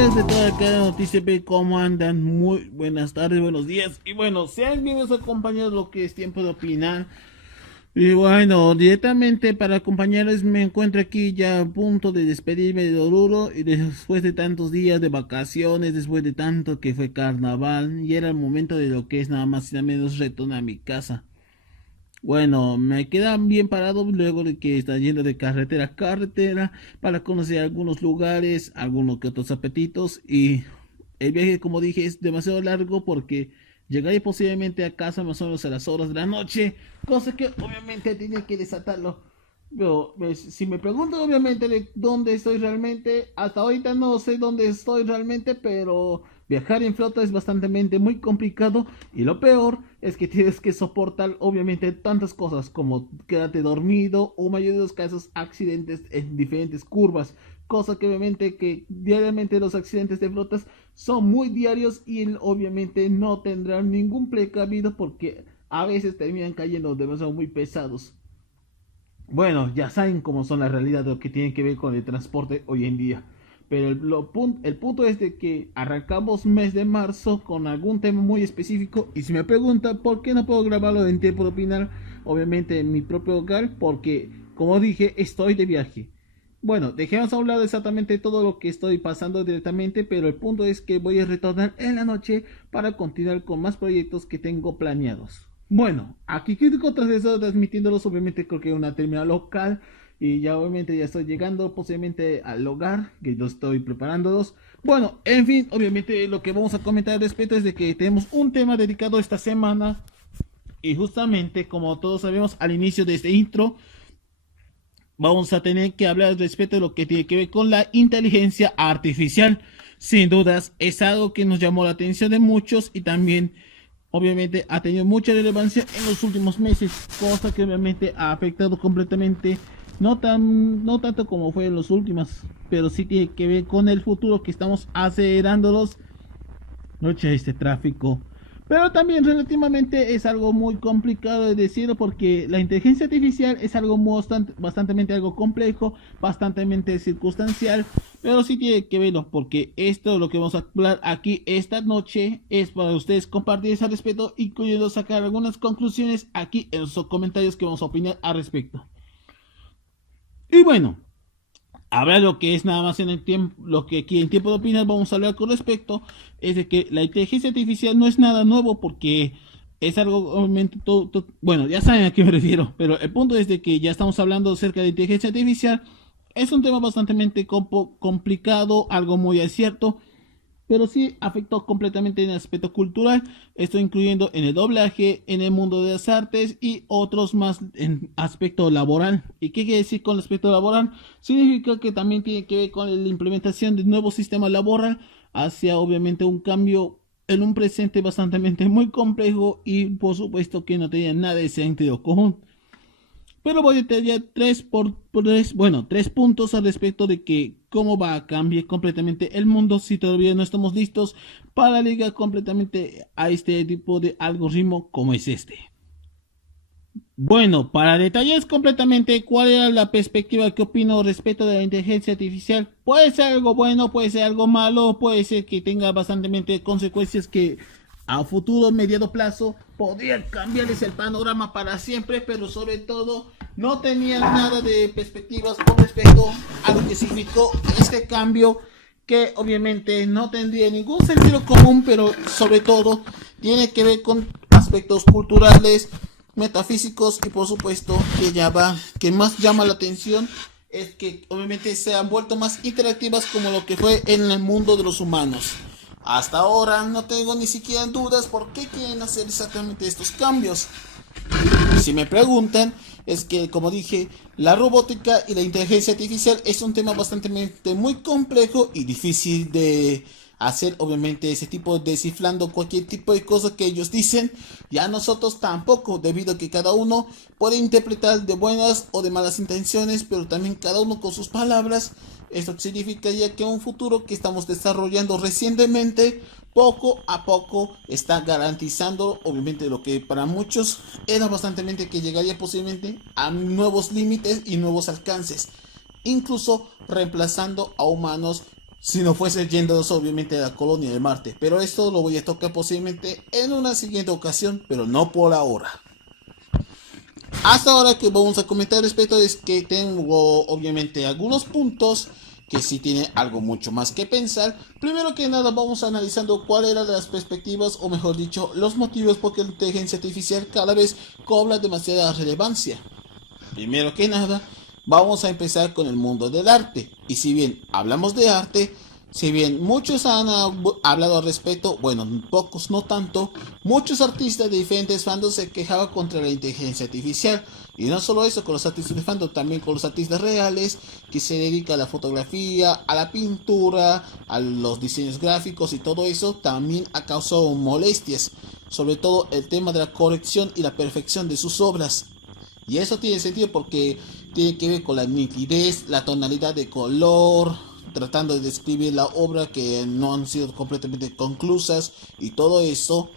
amigos de toda cada noticia, ¿cómo andan? Muy buenas tardes, buenos días. Y bueno, sean bienvenidos a acompañar lo que es tiempo de opinar. Y bueno, directamente para acompañarles me encuentro aquí ya a punto de despedirme de Oruro y después de tantos días de vacaciones, después de tanto que fue carnaval, y era el momento de lo que es nada más y nada menos retornar a mi casa. Bueno, me queda bien parado luego de que está yendo de carretera a carretera para conocer algunos lugares, algunos que otros apetitos, y el viaje, como dije, es demasiado largo porque llegaré posiblemente a casa más o menos a las horas de la noche, cosa que obviamente tenía que desatarlo. Pero si me preguntan obviamente de dónde estoy realmente, hasta ahorita no sé dónde estoy realmente, pero viajar en flota es bastante muy complicado, y lo peor es que tienes que soportar obviamente tantas cosas como quedarte dormido o, en mayoría de los casos, accidentes en diferentes curvas, cosa que obviamente que diariamente los accidentes de flotas son muy diarios y obviamente no tendrán ningún precavido porque a veces terminan cayendo demasiado muy pesados. Bueno, ya saben cómo son las realidades de lo que tiene que ver con el transporte hoy en día. Pero el punto es de que arrancamos mes de marzo con algún tema muy específico. Y si me preguntan por qué no puedo grabarlo en tiempo de opinar, obviamente en mi propio hogar, porque como dije, estoy de viaje. Bueno, dejemos a un lado exactamente todo lo que estoy pasando directamente, pero el punto es que voy a retornar en la noche para continuar con más proyectos que tengo planeados. Bueno, aquí Crítico tras eso transmitiéndolos, obviamente creo que una terminal local, y ya obviamente ya estoy llegando posiblemente al hogar, que yo estoy preparándolos. Bueno, en fin, obviamente lo que vamos a comentar al respecto es de que tenemos un tema dedicado esta semana, y justamente como todos sabemos al inicio de este intro, vamos a tener que hablar respecto de lo que tiene que ver con la inteligencia artificial. Sin dudas, es algo que nos llamó la atención de muchos y también, obviamente, ha tenido mucha relevancia en los últimos meses, cosa que obviamente ha afectado completamente, no tanto como fue en los últimos, pero sí tiene que ver con el futuro que estamos acelerándolos. Noche este tráfico. Pero también relativamente es algo muy complicado de decirlo porque la inteligencia artificial es algo bastante algo complejo, bastante circunstancial, pero sí tiene que verlo porque esto lo que vamos a hablar aquí esta noche es para ustedes compartir ese respecto, incluyendo sacar algunas conclusiones aquí en los comentarios que vamos a opinar al respecto. Y bueno, habrá lo que es nada más en el tiempo, lo que aquí en tiempo de opinar vamos a hablar con respecto, es de que la inteligencia artificial no es nada nuevo porque es algo obviamente bueno, ya saben a qué me refiero, pero el punto es de que ya estamos hablando acerca de inteligencia artificial. Es un tema bastante complicado, algo muy cierto, pero sí afectó completamente en el aspecto cultural, esto incluyendo en el doblaje, en el mundo de las artes y otros más en aspecto laboral. ¿Y qué quiere decir con el aspecto laboral? Significa que también tiene que ver con la implementación de nuevo sistema laboral hacia obviamente un cambio en un presente bastante muy complejo y por supuesto que no tenía nada de sentido común. Pero voy a detallar tres puntos al respecto de que cómo va a cambiar completamente el mundo si todavía no estamos listos para ligar completamente a este tipo de algoritmo como es este. Bueno, para detallar completamente cuál era la perspectiva que opino respecto de la inteligencia artificial, puede ser algo bueno, puede ser algo malo, puede ser que tenga bastante consecuencias que a futuro, mediano plazo, podrían cambiarles el panorama para siempre, pero sobre todo no tenían nada de perspectivas con respecto a lo que significó este cambio, que obviamente no tendría ningún sentido común, pero sobre todo tiene que ver con aspectos culturales, metafísicos y por supuesto que más llama la atención es que obviamente se han vuelto más interactivas como lo que fue en el mundo de los humanos. Hasta ahora no tengo ni siquiera dudas por qué quieren hacer exactamente estos cambios. Si me preguntan, es que como dije, la robótica y la inteligencia artificial es un tema bastante muy complejo y difícil de hacer, obviamente, ese tipo de descifrando cualquier tipo de cosa que ellos dicen. Ya nosotros tampoco, debido a que cada uno puede interpretar de buenas o de malas intenciones, pero también cada uno con sus palabras. Esto significa ya que un futuro que estamos desarrollando recientemente, poco a poco está garantizando, obviamente, lo que para muchos era bastante que llegaría posiblemente a nuevos límites y nuevos alcances, incluso reemplazando a humanos si no fuese yéndonos obviamente a la colonia de Marte. Pero esto lo voy a tocar posiblemente en una siguiente ocasión, pero no por ahora. Hasta ahora que vamos a comentar respecto es que tengo obviamente algunos puntos que sí tienen algo mucho más que pensar. Primero que nada vamos analizando cuáles eran las perspectivas, o mejor dicho, los motivos por que la inteligencia artificial cada vez cobra demasiada relevancia. Primero que nada, vamos a empezar con el mundo del arte. Y si bien hablamos de arte, si bien muchos han hablado al respecto, bueno, pocos no tanto, muchos artistas de diferentes fandoms se quejaban contra la inteligencia artificial. Y no solo eso, con los artistas de fandom, también con los artistas reales que se dedican a la fotografía, a la pintura, a los diseños gráficos y todo eso, también ha causado molestias. Sobre todo el tema de la corrección y la perfección de sus obras. Y eso tiene sentido porque tiene que ver con la nitidez, la tonalidad de color, tratando de describir la obra que no han sido completamente conclusas y todo eso.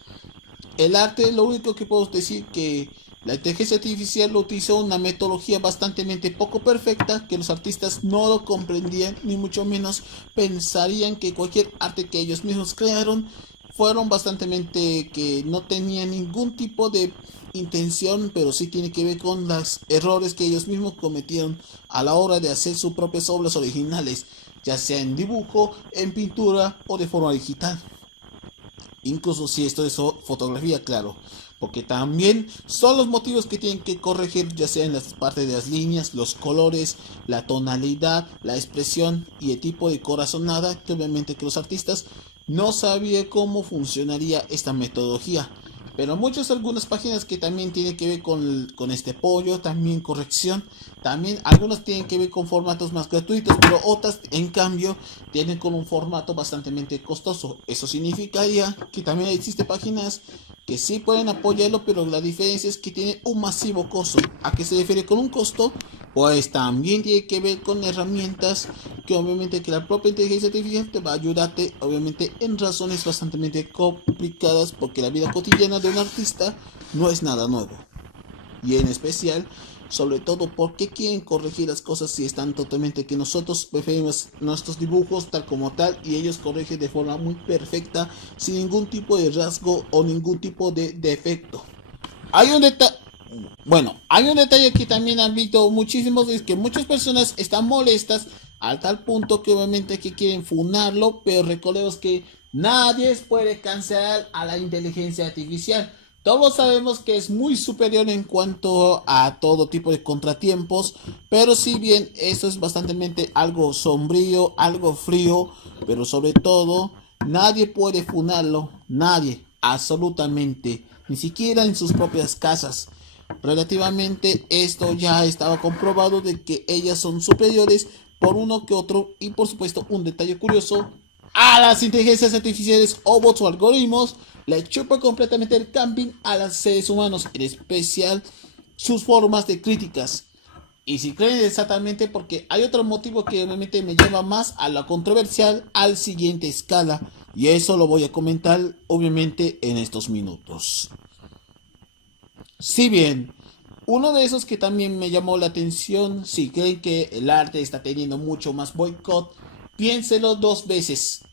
El arte, lo único que puedo decir que la inteligencia artificial lo utilizó una metodología bastante poco perfecta, que los artistas no lo comprendían, ni mucho menos pensarían que cualquier arte que ellos mismos crearon fueron bastante que no tenían ningún tipo de intención, pero sí tiene que ver con los errores que ellos mismos cometieron a la hora de hacer sus propias obras originales, ya sea en dibujo, en pintura o de forma digital. Incluso si esto es fotografía, claro, porque también son los motivos que tienen que corregir, ya sea en las partes de las líneas, los colores, la tonalidad, la expresión y el tipo de corazonada, que obviamente que los artistas no sabían cómo funcionaría esta metodología. Pero algunas páginas que también tienen que ver con este apoyo, también corrección, también algunas tienen que ver con formatos más gratuitos, pero otras en cambio tienen con un formato bastante costoso. Eso significaría que también existen páginas que sí pueden apoyarlo, pero la diferencia es que tiene un masivo costo. ¿A qué se refiere con un costo? Pues también tiene que ver con herramientas que obviamente que la propia inteligencia artificial te va a ayudarte obviamente en razones bastante complicadas, porque la vida cotidiana de un artista no es nada nuevo. Y en especial, sobre todo, porque quieren corregir las cosas si están totalmente que nosotros preferimos nuestros dibujos tal como tal y ellos corrigen de forma muy perfecta sin ningún tipo de rasgo o ningún tipo de defecto. Hay un detalle. Bueno, hay un detalle que también han visto muchísimos, es que muchas personas están molestas al tal punto que obviamente que quieren funarlo, pero recordemos que nadie puede cancelar a la inteligencia artificial. Todos sabemos que es muy superior en cuanto a todo tipo de contratiempos, pero si bien esto es bastante algo sombrío, algo frío, pero sobre todo nadie puede funarlo, nadie, absolutamente, ni siquiera en sus propias casas. Relativamente esto ya estaba comprobado de que ellas son superiores por uno que otro, y por supuesto un detalle curioso, a las inteligencias artificiales o bots o algoritmos le chupa completamente el camping a los seres humanos, en especial sus formas de críticas. Y si creen exactamente, porque hay otro motivo que obviamente me lleva más a la controversial al siguiente escala, y eso lo voy a comentar obviamente en estos minutos. Si bien uno de esos que también me llamó la atención, si creen que el arte está teniendo mucho más boicot, piénselo dos veces,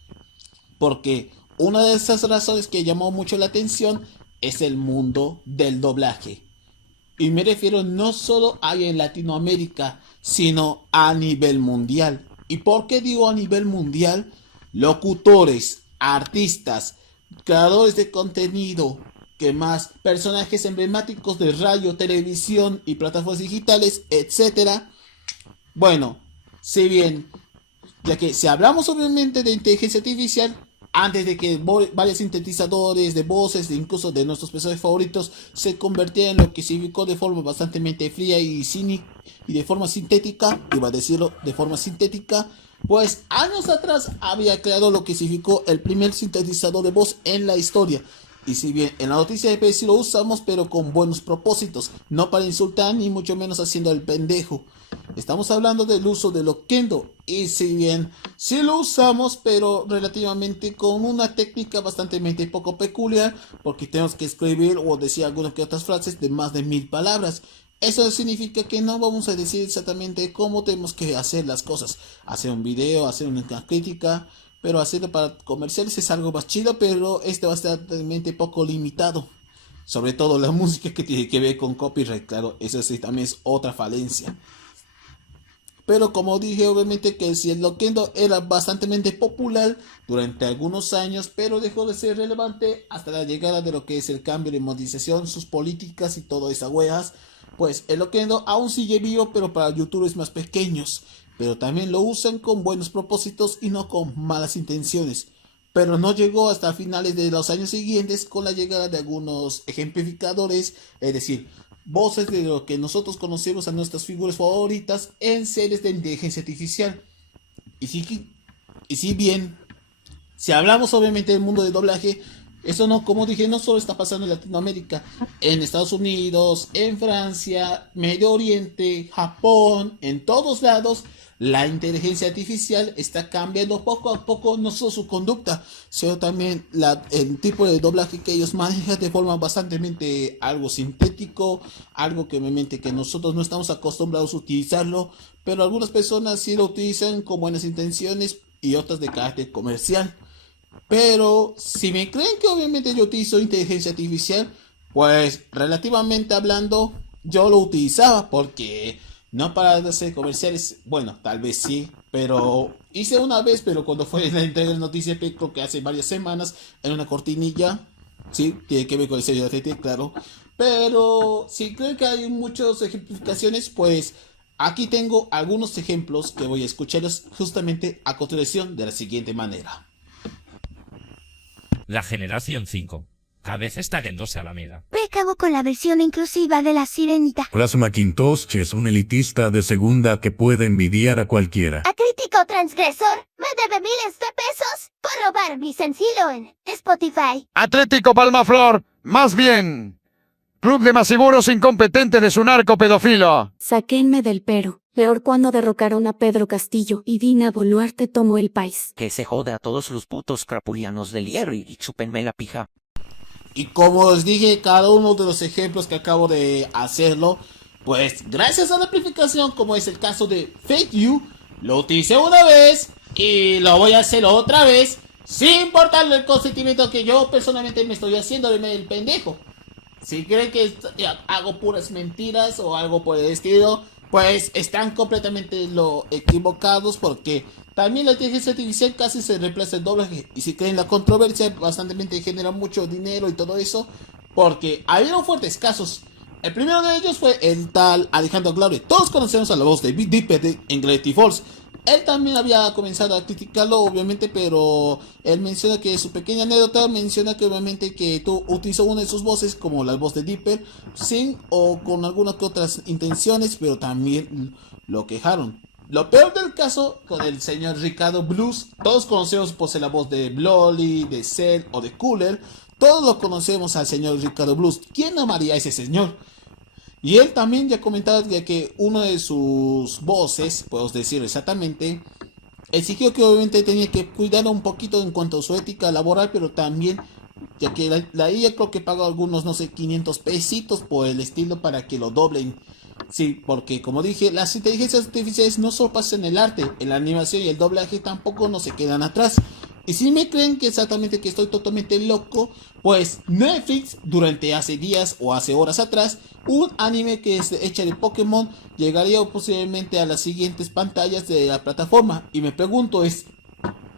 porque una de esas razones que llamó mucho la atención es el mundo del doblaje. Y me refiero no solo ahí en Latinoamérica, sino a nivel mundial. ¿Y por qué digo a nivel mundial? Locutores, artistas, creadores de contenido, que más personajes emblemáticos de radio, televisión y plataformas digitales, etcétera. Bueno, si bien, ya que si hablamos obviamente de inteligencia artificial, antes de que varios sintetizadores de voces, de incluso de nuestros personajes favoritos, se convirtieran en lo que significó de forma bastante fría y cínica y de forma sintética, iba a decirlo de forma sintética, pues años atrás había creado lo que significó el primer sintetizador de voz en la historia. Y si bien en la noticia de si lo usamos, pero con buenos propósitos, no para insultar ni mucho menos haciendo el pendejo. Estamos hablando del uso de Loquendo, y si bien sí lo usamos, pero relativamente con una técnica bastante poco peculiar, porque tenemos que escribir o decir algunas que otras frases de más de 1000 palabras. Eso significa que no vamos a decir exactamente cómo tenemos que hacer las cosas. Hacer un video, hacer una crítica, pero hacerlo para comerciales es algo más chido, pero este va a estar realmente poco limitado. Sobre todo la música que tiene que ver con copyright, claro, eso sí también es otra falencia. Pero como dije, obviamente que si el Loquendo era bastante popular durante algunos años, pero dejó de ser relevante hasta la llegada de lo que es el cambio de monetización, sus políticas y todas esas weas. Pues el Loquendo aún sigue vivo, pero para youtubers más pequeños. Pero también lo usan con buenos propósitos y no con malas intenciones. Pero no llegó hasta finales de los años siguientes con la llegada de algunos ejemplificadores, es decir, voces de lo que nosotros conocemos a nuestras figuras favoritas en series de inteligencia artificial. Y si bien, si hablamos obviamente del mundo del doblaje, eso no, como dije, no solo está pasando en Latinoamérica, en Estados Unidos, en Francia, Medio Oriente, Japón, en todos lados, la inteligencia artificial está cambiando poco a poco no solo su conducta, sino también el tipo de doblaje que ellos manejan de forma bastante algo sintético, algo que obviamente que nosotros no estamos acostumbrados a utilizarlo, pero algunas personas sí lo utilizan con buenas intenciones y otras de carácter comercial. Pero si me creen que obviamente yo utilizo inteligencia artificial, pues relativamente hablando, yo lo utilizaba porque no para hacer comerciales, bueno, tal vez sí, pero hice una vez, pero cuando fue la entrega de Noticias P, creo que hace varias semanas, en una cortinilla, sí, tiene que ver con el sello de AT&T, claro, pero si creen que hay muchas ejemplificaciones, pues aquí tengo algunos ejemplos que voy a escucharlos justamente a continuación de la siguiente manera. La generación 5. Cada vez está yéndose a la mierda. Me cago con la versión inclusiva de La Sirenita. Horacio Macintosh es un elitista de segunda que puede envidiar a cualquiera. A crítico transgresor me debe miles de pesos por robar mi sencillo en Spotify. Atlético Palmaflor, más bien. Club de Masiguros incompetente de su narco pedófilo. Sáquenme del pero. Peor cuando derrocaron a Pedro Castillo y Dina Boluarte tomó el país. Que se joda a todos los putos crapulianos del hierro y chúpenme la pija. Y como os dije, cada uno de los ejemplos que acabo de hacerlo, pues gracias a la amplificación, como es el caso de Fake You, lo utilicé una vez y lo voy a hacer otra vez, sin importarle el consentimiento que yo personalmente me estoy haciendo de el pendejo. Si creen que hago puras mentiras o algo por el estilo, pues están completamente equivocados, porque también la inteligencia artificial casi se reemplaza el doblaje. Y si creen la controversia, bastante genera mucho dinero y todo eso, porque había fuertes casos. El primero de ellos fue el tal Alejandro Glaure. Todos conocemos a la voz de Big Dipper en Gravity Falls. Él también había comenzado a criticarlo, obviamente, pero él menciona que su pequeña anécdota menciona que obviamente que tú utilizó una de sus voces como la voz de Dipper, sin o con algunas que otras intenciones, pero también lo quejaron. Lo peor del caso con el señor Ricardo Blues, todos conocemos pues la voz de Bloly, de Cell o de Cooler, todos lo conocemos al señor Ricardo Blues. ¿Quién amaría a ese señor? Y él también ya comentaba que uno de sus voces, puedo decir exactamente, exigió que obviamente tenía que cuidar un poquito en cuanto a su ética laboral, pero también, ya que la IA creo que pagó algunos, no sé, 500 pesitos por el estilo para que lo doblen. Sí, porque como dije, las inteligencias artificiales no solo pasan en el arte, en la animación y el doblaje tampoco no se quedan atrás. Y si me creen que exactamente que estoy totalmente loco, pues Netflix durante hace días o hace horas atrás, un anime que es hecho de Pokémon llegaría posiblemente a las siguientes pantallas de la plataforma. Y me pregunto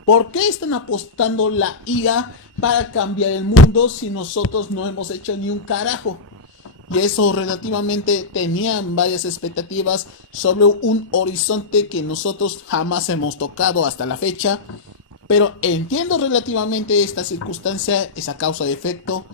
¿por qué están apostando la IA para cambiar el mundo si nosotros no hemos hecho ni un carajo? Y eso relativamente tenían varias expectativas sobre un horizonte que nosotros jamás hemos tocado hasta la fecha. Pero entiendo relativamente esta circunstancia, esa causa de efecto.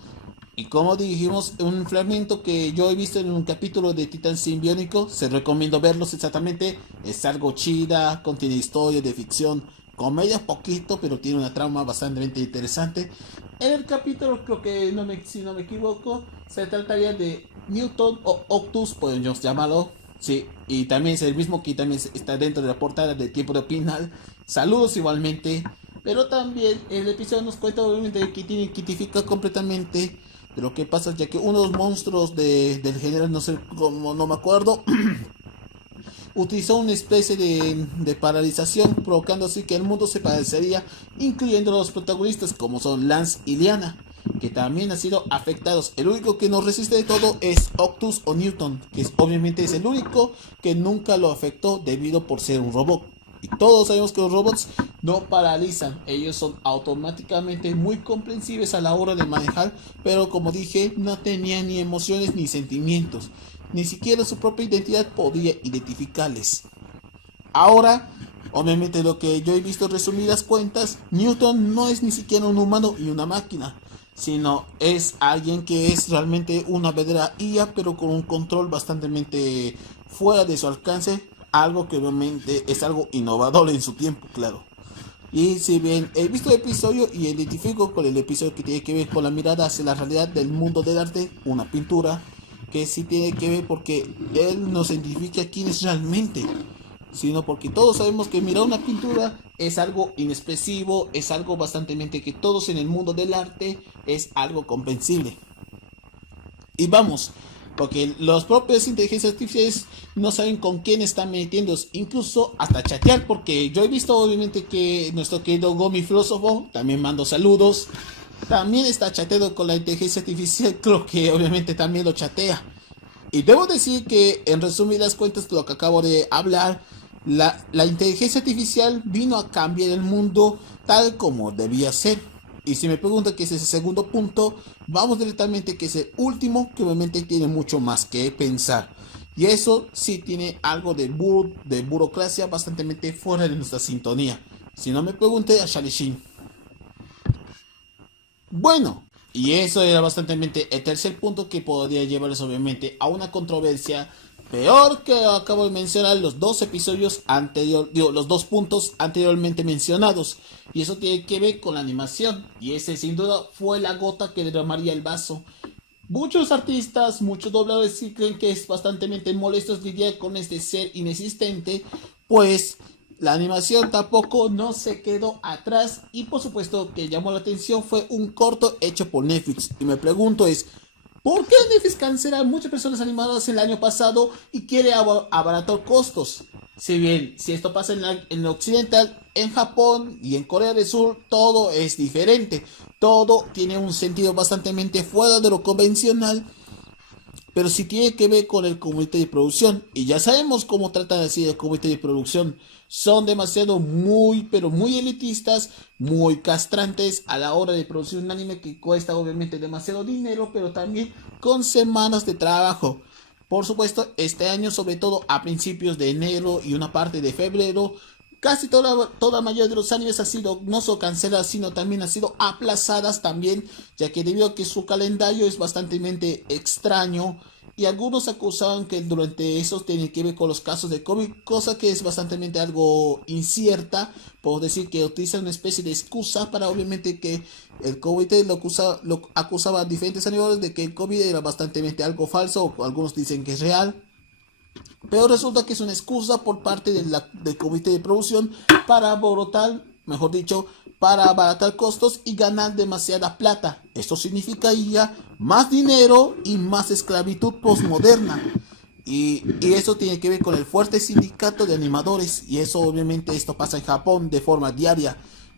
Y como dijimos, un fragmento que yo he visto en un capítulo de Titán Simbiónico, se recomiendo verlos exactamente. Es algo chida, contiene historia de ficción, comedia poquito, pero tiene una trama bastante interesante. En el capítulo, creo que si no me equivoco, se trataría de Newton o Octus, podemos llamarlo. Sí, y también es el mismo que también está dentro de la portada de Tiempo de Opinar. Saludos igualmente. Pero también el episodio nos cuenta obviamente que tiene que identificar completamente de lo que pasa, ya que unos monstruos del general, no sé cómo, no me acuerdo, utilizó una especie de paralización, provocando así que el mundo se paralizaría, incluyendo a los protagonistas como son Lance y Liana, que también han sido afectados. El único que nos resiste de todo es Octus o Newton, que obviamente es el único que nunca lo afectó debido por ser un robot. Y todos sabemos que los robots no paralizan, ellos son automáticamente muy comprensibles a la hora de manejar, pero como dije, no tenían ni emociones ni sentimientos, ni siquiera su propia identidad podía identificarles. Ahora, obviamente lo que yo he visto en resumidas cuentas, Newton no es ni siquiera un humano y una máquina, sino es alguien que es realmente una verdadera IA, pero con un control bastante fuera de su alcance, algo que obviamente es algo innovador en su tiempo, claro. Y si bien he visto el episodio y identifico con el episodio que tiene que ver con la mirada hacia la realidad del mundo del arte, una pintura, que sí tiene que ver porque él nos identifica quién es realmente, sino porque todos sabemos que mirar una pintura es algo inexpresivo, es algo bastante que todos en el mundo del arte es algo comprensible. Y vamos, porque los propios inteligencias artificiales no saben con quién están metiendo, incluso hasta chatear, porque yo he visto obviamente que nuestro querido Gomi Filósofo, también mando saludos, también está chateando con la inteligencia artificial, creo que obviamente también lo chatea. Y debo decir que en resumidas cuentas lo que acabo de hablar, la inteligencia artificial vino a cambiar el mundo tal como debía ser. Y si me preguntan qué es ese segundo punto, vamos directamente que es el último, que obviamente tiene mucho más que pensar. Y eso sí tiene algo de burocracia bastante fuera de nuestra sintonía. Si no me pregunte a Charlie Sheen. Bueno, y eso era bastante el tercer punto que podría llevarles obviamente a una controversia peor que acabo de mencionar los dos episodios los dos puntos anteriormente mencionados. Y eso tiene que ver con la animación. Y ese sin duda fue la gota que derramaría el vaso. Muchos artistas, muchos dobladores sí creen que es bastante molestos lidiar con este ser inexistente, pues la animación tampoco no se quedó atrás y por supuesto que llamó la atención fue un corto hecho por Netflix. Y me pregunto ¿por qué Netflix cancela a muchas personas animadas el año pasado y quiere abaratar costos? Si bien, si esto pasa en occidental, en Japón y en Corea del Sur, todo es diferente. Todo tiene un sentido bastante fuera de lo convencional, pero sí tiene que ver con el comité de producción. Y ya sabemos cómo tratan así el comité de producción. Son demasiado pero muy elitistas, muy castrantes a la hora de producir un anime que cuesta obviamente demasiado dinero, pero también con semanas de trabajo. Por supuesto, este año, sobre todo a principios de enero y una parte de febrero, casi toda la mayoría de los animes ha sido no solo canceladas, sino también ha sido aplazadas también, ya que debido a que su calendario es bastante extraño. Y algunos acusaban que durante esos tiene que ver con los casos de COVID, cosa que es bastante algo incierta. Puedo decir que utilizan una especie de excusa para obviamente que el COVID lo acusaba a diferentes animadores de que el COVID era bastante algo falso, o algunos dicen que es real. Pero resulta que es una excusa por parte del comité de producción para para abaratar costos y ganar demasiada plata. Esto significaría más dinero y más esclavitud postmoderna. Y eso tiene que ver con el fuerte sindicato de animadores. Y eso obviamente esto pasa en Japón de forma diaria.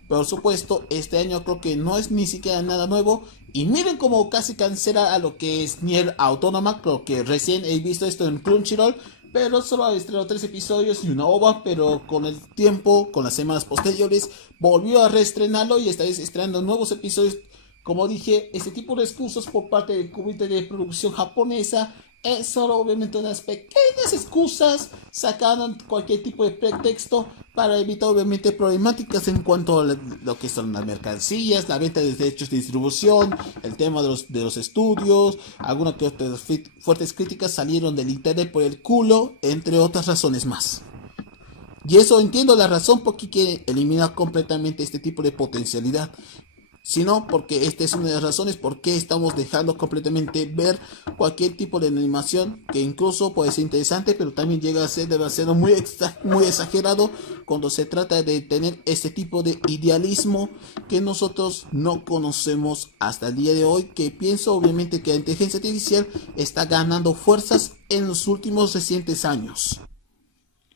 Por supuesto, este año creo que no es ni siquiera nada nuevo. Y miren cómo casi cancela a lo que es Nier Autónoma. Creo que recién he visto esto en Crunchyroll. Pero solo ha estrenado 3 episodios y una OVA. Pero con el tiempo, con las semanas posteriores, volvió a reestrenarlo. Y esta vez estrenando nuevos episodios. Como dije, este tipo de excusas por parte del comité de producción japonesa es solo obviamente unas pequeñas excusas sacando cualquier tipo de pretexto para evitar obviamente problemáticas en cuanto a lo que son las mercancías, la venta de derechos de distribución, el tema de los estudios. Algunas que otras fuertes críticas salieron del internet por el culo, entre otras razones más. Y eso entiendo la razón por qué quiere eliminar completamente este tipo de potencialidad. sino porque esta es una de las razones por qué estamos dejando completamente ver cualquier tipo de animación que incluso puede ser interesante, pero también llega a ser demasiado muy exagerado cuando se trata de tener este tipo de idealismo que nosotros no conocemos hasta el día de hoy, que pienso obviamente que la inteligencia artificial está ganando fuerzas en los últimos recientes años.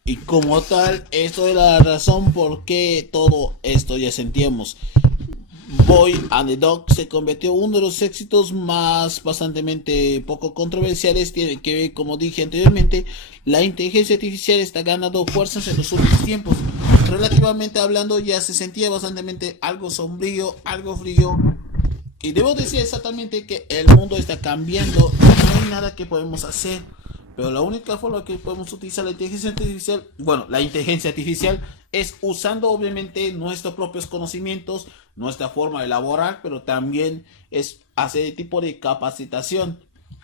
Y como tal, esto es la razón por qué todo esto ya sentíamos. Boy and the Dog se convirtió en uno de los éxitos más bastante poco controversiales. Tiene que ver, como dije anteriormente, la inteligencia artificial está ganando fuerzas en los últimos tiempos. Relativamente hablando, ya se sentía bastante algo sombrío, algo frío. Y debo decir exactamente que el mundo está cambiando y no hay nada que podemos hacer. Pero la única forma que podemos utilizar la inteligencia artificial es usando obviamente nuestros propios conocimientos, nuestra forma de elaborar, pero también es hacer el tipo de capacitación.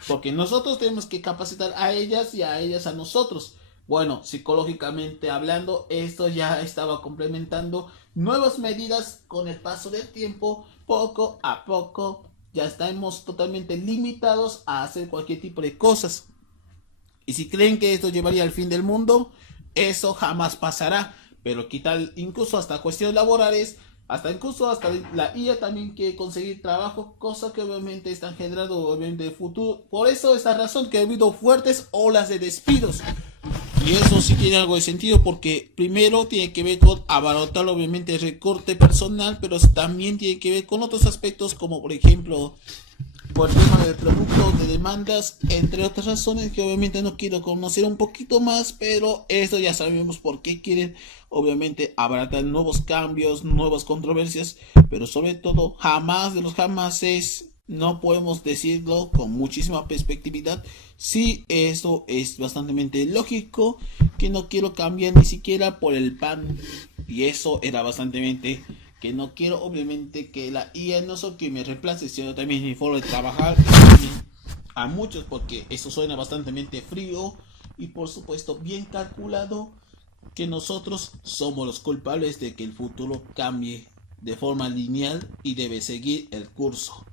Porque nosotros tenemos que capacitar a ellas y a ellas a nosotros. Bueno, psicológicamente hablando, esto ya estaba complementando nuevas medidas con el paso del tiempo. Poco a poco ya estamos totalmente limitados a hacer cualquier tipo de cosas. Y si creen que esto llevaría al fin del mundo, eso jamás pasará. Pero quitar incluso hasta cuestiones laborales, hasta la IA también quiere conseguir trabajo, cosa que obviamente están generando obviamente el futuro. Por eso esta razón que ha habido fuertes olas de despidos. Y eso sí tiene algo de sentido, porque primero tiene que ver con abaratar obviamente el recorte personal, pero también tiene que ver con otros aspectos, como por ejemplo por el tema del producto, de demandas, entre otras razones que obviamente no quiero conocer un poquito más, pero esto ya sabemos por qué quieren obviamente abaratar nuevos cambios, nuevas controversias, pero sobre todo jamás de los jamases no podemos decirlo con muchísima perspectividad. Sí, eso es bastante lógico, que no quiero cambiar ni siquiera por el pan, y eso era bastante que no quiero obviamente que la IA no solo que me reemplace, sino también mi forma de trabajar a muchos, porque eso suena bastante frío y por supuesto bien calculado, que nosotros somos los culpables de que el futuro cambie de forma lineal y debe seguir el curso.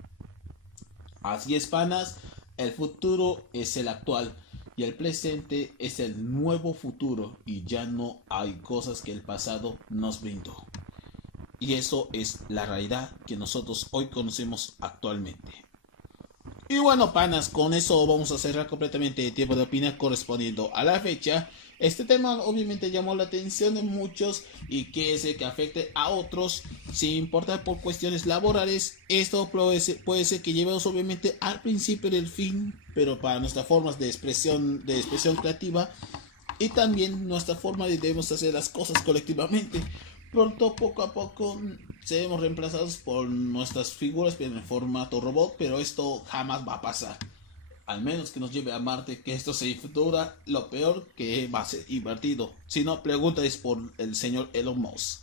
Así es, panas, el futuro es el actual y el presente es el nuevo futuro, y ya no hay cosas que el pasado nos brindó. Y eso es la realidad que nosotros hoy conocemos actualmente. Y bueno, panas, con eso vamos a cerrar completamente el tiempo de opinar correspondiendo a la fecha. Este tema obviamente llamó la atención de muchos y que es el que afecte a otros, sin importar por cuestiones laborales. Esto puede ser que llevemos obviamente al principio del fin, pero para nuestras formas de expresión creativa y también nuestra forma de debemos hacer las cosas colectivamente. Pronto, poco a poco, seremos reemplazados por nuestras figuras en formato robot, pero esto jamás va a pasar. Al menos que nos lleve a Marte, que esto se dura, lo peor que va a ser invertido. Si no, pregúntales por el señor Elon Musk.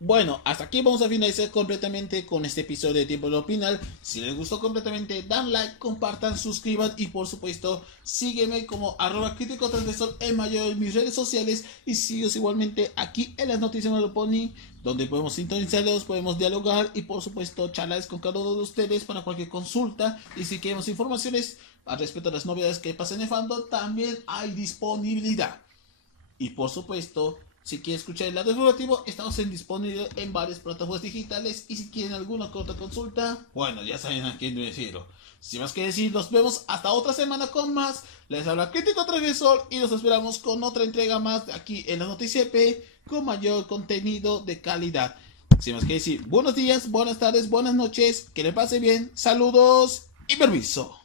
Bueno, hasta aquí vamos a finalizar completamente con este episodio de Tiempo de Opinar. Si les gustó completamente, dan like, compartan, suscriban y por supuesto sígueme como @crítico transgresor en mayor en mis redes sociales, y síguenos igualmente aquí en las noticias de Pony, donde podemos sintonizarlos, podemos dialogar y por supuesto charlas con cada uno de ustedes para cualquier consulta. Y si queremos informaciones al respecto a las novedades que pasan en el fandom, también hay disponibilidad. Y por supuesto, si quieren escuchar el lado informativo, estamos disponibles en varias plataformas digitales. Y si quieren alguna otra consulta, bueno, ya saben a quién decirlo. Sin más que decir, nos vemos hasta otra semana con más. Les habla Crítico Transgresor y nos esperamos con otra entrega más aquí en la Noticia EP con mayor contenido de calidad. Sin más que decir, buenos días, buenas tardes, buenas noches, que le pase bien, saludos y permiso.